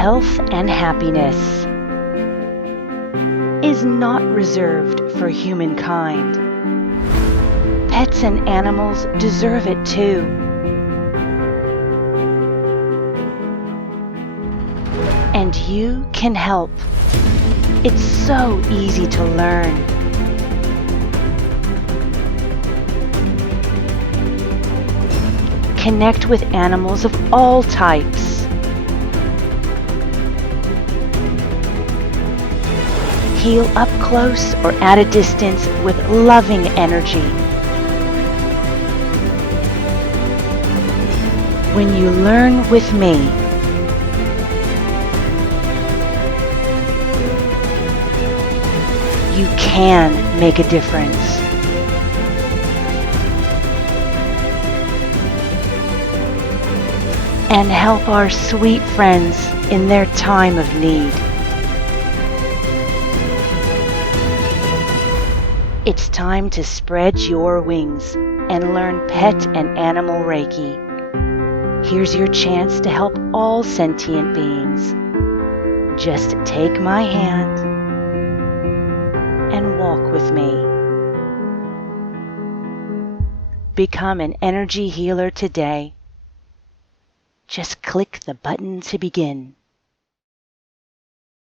health and happiness is not reserved for humankind. Pets and animals deserve it too. And you can help. It's so easy to learn. Connect with animals of all types. Heal up close or at a distance with loving energy. When you learn with me, you can make a difference. And help our sweet friends in their time of need. It's time to spread your wings and learn pet and animal Reiki. Here's your chance to help all sentient beings. Just take my hand and walk with me. Become an energy healer today. Just click the button to begin.